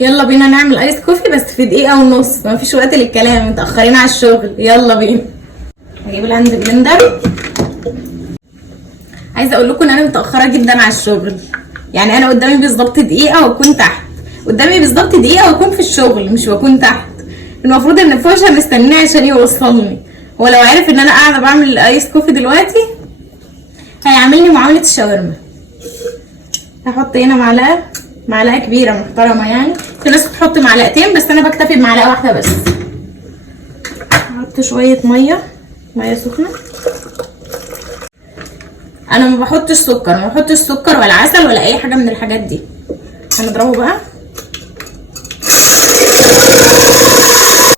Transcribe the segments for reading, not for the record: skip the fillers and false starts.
يلا بينا نعمل ايس كوفي بس في دقيقة ونص، مفيش وقت للكلام، متأخرين على الشغل. يلا بينا. هجيب الهاند بلندر. عايزة اقول لكم ان انا متأخرة جدا على الشغل، يعني انا قدامي بالظبط دقيقة واكون تحت، قدامي بالظبط دقيقة واكون في الشغل مش واكون تحت. المفروض ان فوشة مستنيني عشان يوصلني، هو لو عارف ان انا قاعدة بعمل ايس كوفي دلوقتي هيعملني معاملة الشاورما. هحط هنا معلقة كبيرة محترمة، يعني في ناس بتحط معلقتين بس انا بكتفي بمعلقة واحدة بس. هحط شوية مية سخنة. انا ما بحطش سكر ولا عسل ولا اي حاجة من الحاجات دي. هنضربه بقى،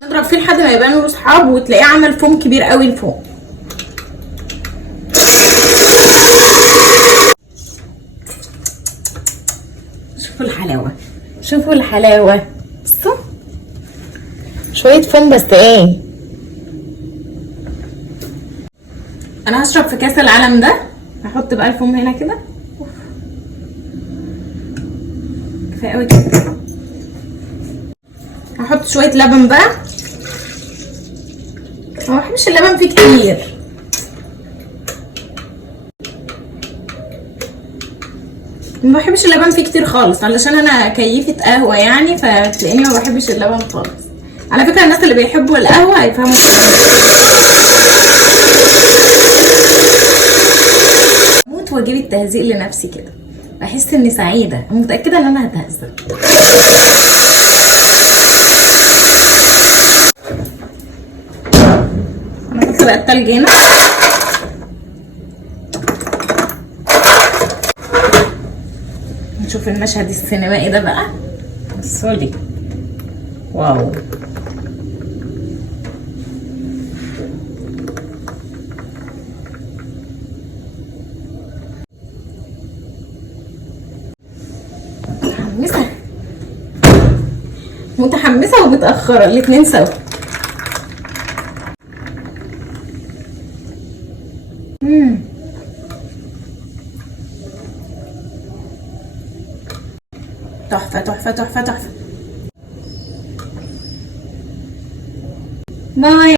نضرب فيه لحد ما يبقى له اصحاب وتلاقيه عمل فوم كبير قوي لفوق. شوفوا الحلاوة بصوا، شوية فوم بس ايه. انا هشرب في كاس العلم ده، هحط بقى الفوم هنا كده، كفايه قوي كده. هحط شويه لبن بقى، ما بحبش اللبن فيه كتير. ما بحبش اللبن فيه كتير خالص علشان انا كيفة قهوه يعني، فتلاقيني ما بحبش اللبن خالص. على فكره الناس اللي بيحبوا القهوه هيفهموا موت. واجيب التهزيق لنفسي كده، بحس اني سعيده، متاكده ان انا هتهزق. هنحط بقى التلج هنا. نشوف المشهد السينمائي ده بقى. بصوا لي، واو. متحمسه ومتاخره الاتنين سوا. تحفه تحفه تحفه تحفه. باي.